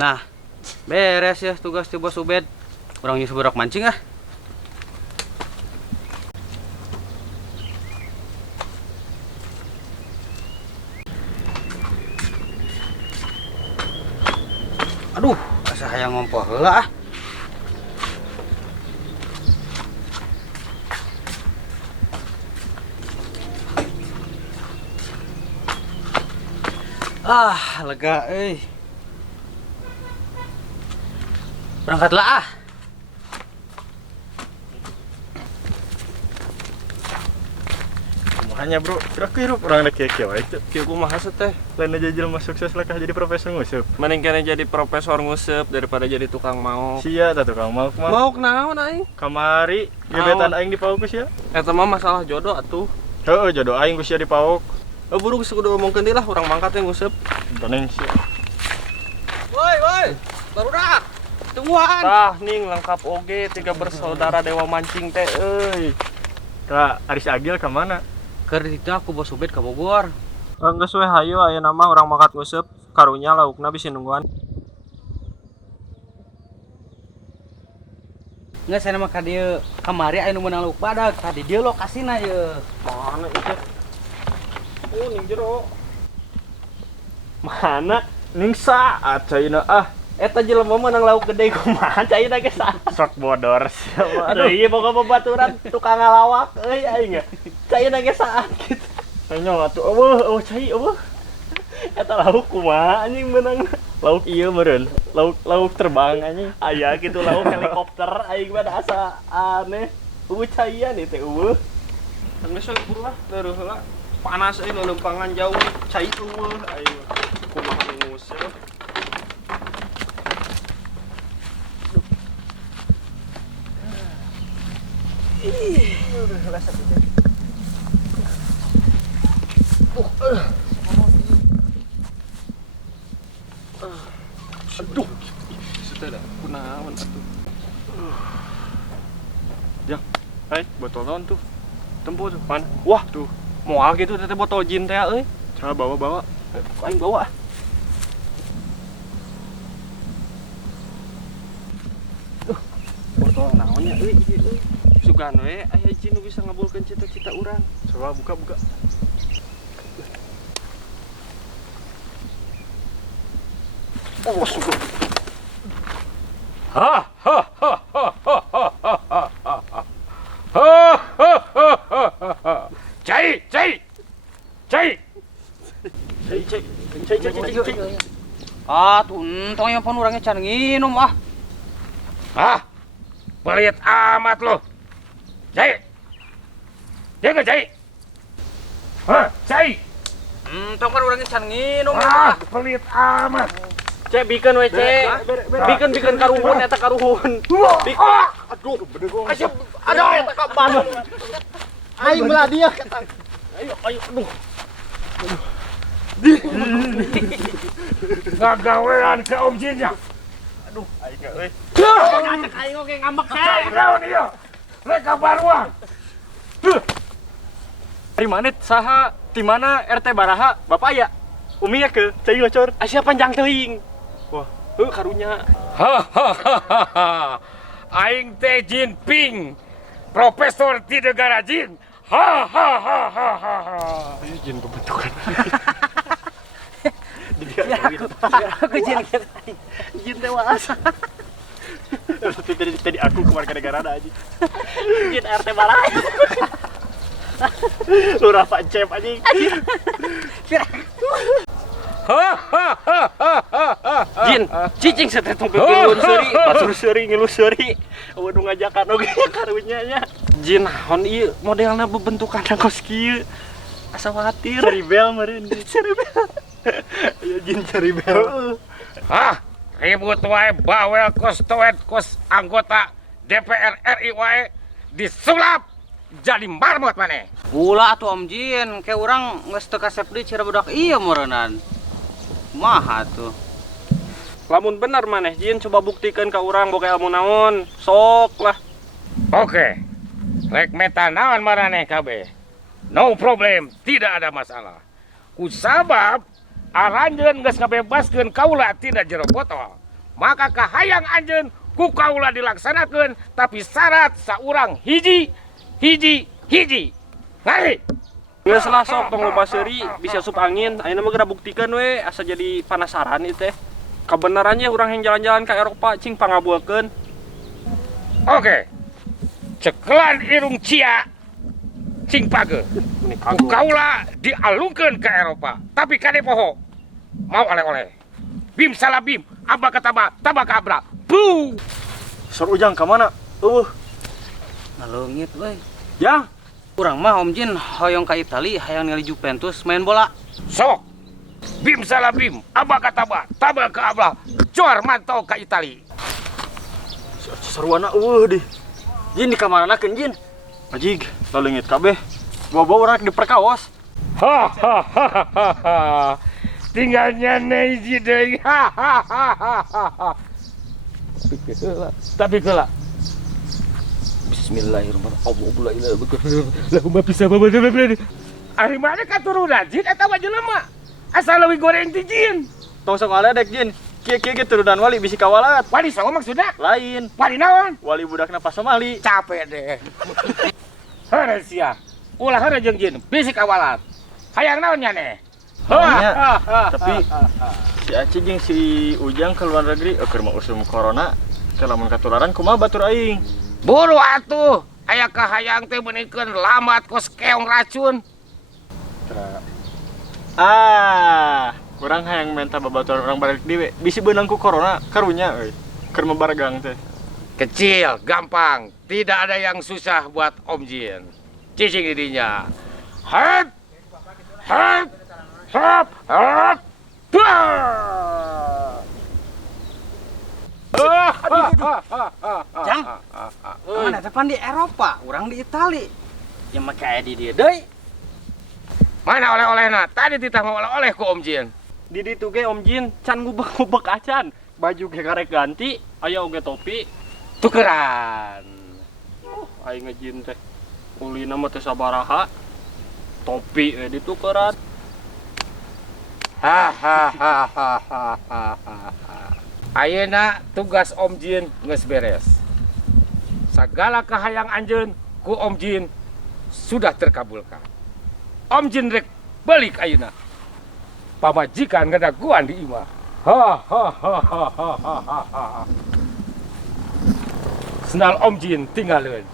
Nah, beres ya tugas di Bos Ubed. Orang nyusul berak mancing ah. Aduh, asa hayang ngompoh heula ah. Ah, lega euy. Berangkatlah ah. Hanya bro, gerak hirup orang ada kieu wae teh. Kieu kumaha teh? Lain aja jelema sukses lah kah jadi profesor nguseup. Mending kena jadi profesor nguseup daripada jadi tukang maok. Sia tah tukang mauk mah. Maok naon aing? Kamari gebetan aing dipauk ku sia. Eta mah masalah jodoh atuh. Heueuh jodoh aing ku sia dipauk. Buru geus kudu ngomongkeun deui lah urang mangkat teh nguseup. Toneng sia. Woi, barudak. Tungguan. Tah ning lengkap oge tiga bersaudara dewa mancing teh euy. Tah Aris Agil ka mana? Keur ditu aku Bos Ubed ka Bogor. Geus we hayu ayeuna mah urang mangkat nguseup karunya laukna bisi nungguan. Nggak saya nama ka dieu kamari aya nu meunang lauk badag. Tadi dieu lokasina ye. Mana itu? Oh ning jero. Mana? Ning saat caina ah. Eta jelema meunang lauk gede kumaha caina geus ah. Sok bodor sia. Aduh ieu boga babaturan tukang ngalawak euy aing. Caina geus saat gitu. Anyong atuh eueuh cai eueuh. Eta lauk kumaha anjing meunang. Lauk ieu meureun. Lauk terbang anjing. Aya gitu lauk helikopter aing mah asa aneh. Caian ieu teh eueuh. Geus we buru lah leureut heula. Panas euy nu lempangan jauh cai eueuh aing. Kumaha nguseup. Aduh, sudah kunaon atuh. Ya, botol naon tuh? Tempo tuh, mana? Wah, tuh. Moal gitu teh botol jin teh euy. Coba bawa. Aing bawa. Botol naonnya euy euy. Sugan we aya jin nu bisa ngabulkeun cita-cita urang. Coba buka. Oh, sugan. Cai. Ah, tuntong yang pun orangnya can nginum ah. Ah, pelit amat lo. Cai. Jangan cai. Hah, cai. Tong kan orangnya can nginum. Ah, pelit amat. Cek bikin we cek. Bikin karuhun eta karuhun. Aduh, asyik. Aduh, eta kapan. Aing belah dia. Ayo, aduh. Ngagawean ke Om Jinnya. Aduh, aing euy. Ngajak aing oge ngambek Cai naon ieu? Reka baruang. Dari mana saha? Di mana RT Baraha? Bapak ya? Umi ya ke? Cai ngocor. Asia panjang teuing. Wah, karunya. Hahaha. Aing teh Jin Ping. Profesor di negara jin. Hahaha. Ini jin kebentukan. Aku jin Jin dewasa. Tadi aku kemarin gara-gara ada aja. Jin RT Baraha. Lu rafa cep anjing. Jin, cicing seteh tongpek ngelusuri, pasurusuri ngelusuri. Waduh ngajakan oge karunya nya. Jin naon ieu modelna bebentukan kos kieu. Asa khawatir. Ceribel meureun. Ceribel. Ya jin ceribel. Hah, ribut wae bawel kos toet kos anggota DPR RI wae disulap jadi marmut maneh. Ulah atuh Om Jin, kayak orang geus teu kasep deui cira budak ieu meureunnan. Kumaha tuh? Lamun bener maneh Jin coba buktikan ke urang boga ilmu naon. Sok lah. Oke, rek meta naon maraneh kabeh. No problem, tidak ada masalah. Kusabab aranjeun geus ngabebaskeun kaula tina jero botol. maka kahayang anjeun ku kaula dilaksanakeun tapi syarat saurang hiji. Ngai. Geus lah sok tong loba seuri bisa sup angin. Ayeuna mah geura buktikeun we asa jadi penasaran ieu teh. Kabenarannya urang yang jalan-jalan ke Eropa cing pangabuakeun. Oke. Cekelan irung cia cing page. Ku kaula dialungkeun ke Eropa. Tapi kade poho mau oleh-oleh. Bim salah bim, aba kataba, tabaka abra. Bu. Sor Ujang ke mana? Ngalungit we. Jang, Urang mah Om Jin hoyong ka Itali hayang nilai Juventus main bola. Sok. Bim salah bim, aba kataba, tabaka abra. Cor mantau ka Itali. Seruana deh. Jin di kamaranakeun Jin. Ajig, lalengit kabeh. Bawa orang diperkaos. Hahaha. Tinggalnya neji deui. Tapi kelak. Bismillahirrahmanirrahim. Allahumma bisa babada. Ari mana katurunan Jin eta mah jelema. Asal leuwih goreng ti Jin. Tong sok ngaledek Jin. Kieu turunan wali bisi kawalat. Wali songo maksudna? Lain. Wali naon? Wali budakna pas Somali. Capek deh. Heureus sia. Ulah heureus jeung Jin, bisi kawalat. Hayang naon nya neh? Tapi si Aci jeung si Ujang ke luar negeri keur mah usum corona. Teh lamun katularan kumaha batur aing? Buru atuh. Aya kahayang teh meunikeun lambat kos keong racun. Urang hayang minta babaturan orang balik dewe. Bisi beunang ku corona karunya euy. Keur membaragang teh. Kecil, gampang. Tidak ada yang susah buat Om Jin. Cicing didinya. Hep. Jang. Mana depan di Eropa, urang di Itali. Ya make aya di dieu deui. Mana oleh-olehna? Tadi titah mau oleh-oleh ku Om Jin. di ditu ge Om Jin can ngubek-ngubek acan. Baju ge karek ganti, aya oge topi. Tukeran. Aing ngejin teh. Ulina mah teh sabaraha. Topi we ditukeran. Ayeuna tugas Om Jin geus beres. Sagala kahayang anjeun ku Om Jin sudah terkabulkan. Om Jin rek balik ayeuna. Pamajikan ngadaguan di imah. Senal Om Jin tinggalin.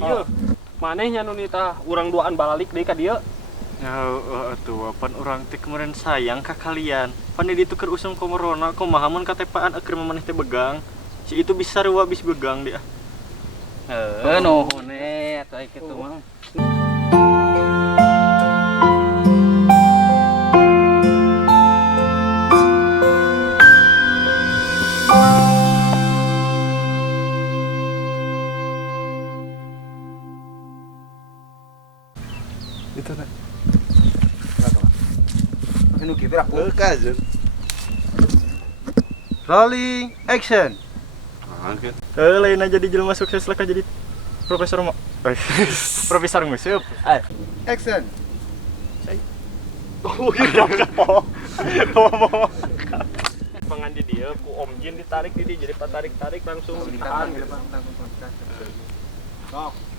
Ieu, manehnya nu nita urang duaan balalik deui ka dieu. Atuh, pan urang teh kemarin sayang ka kalian. Pan ditu keur usum corona, kumaha mun katepaan keur maneh teh begang. Si itu bisa sarua bis begang dia. Nuhun atuh kitu mah. Itu na. Anu kieu berak. Kazun. Rolling action. Lain aja di jelema sukses lah jadi profesor profesor nguseup. Action. Oh, iya po. Pangan di dieu ku Om Jin ditarik di dieu jadi tarik langsung ditahan gitu.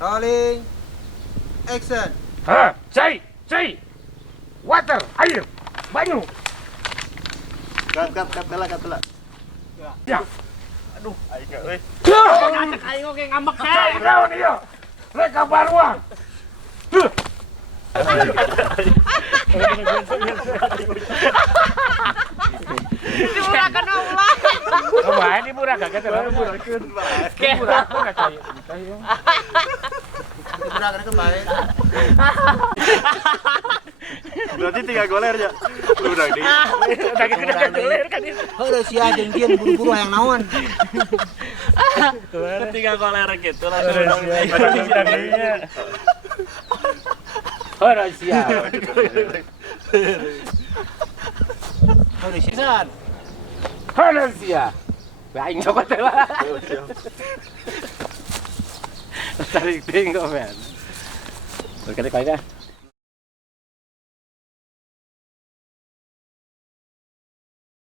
Rolling action. Cai. Water, air, banyu. Kat lah. Ya. Aduh, aing euy. Ngajak aing oge ngambek teh. Naon ieu? Rek kabaruang. Dimurakan ulah. Kumaha ini murah kagak teh? Murakeun bae. Murah enggak cai. Murakeun kembali. Berarti 3 goler ya. Udah di. Udah gede geler kan ini. Heureus sia jeung Jin buru-buru hayang naon. 3 goler gitu lah. Heureus sia. Heureus sia. Heureus sia. Bae aing coba teh lah. Tarik tinggal men. Berkali kali dah.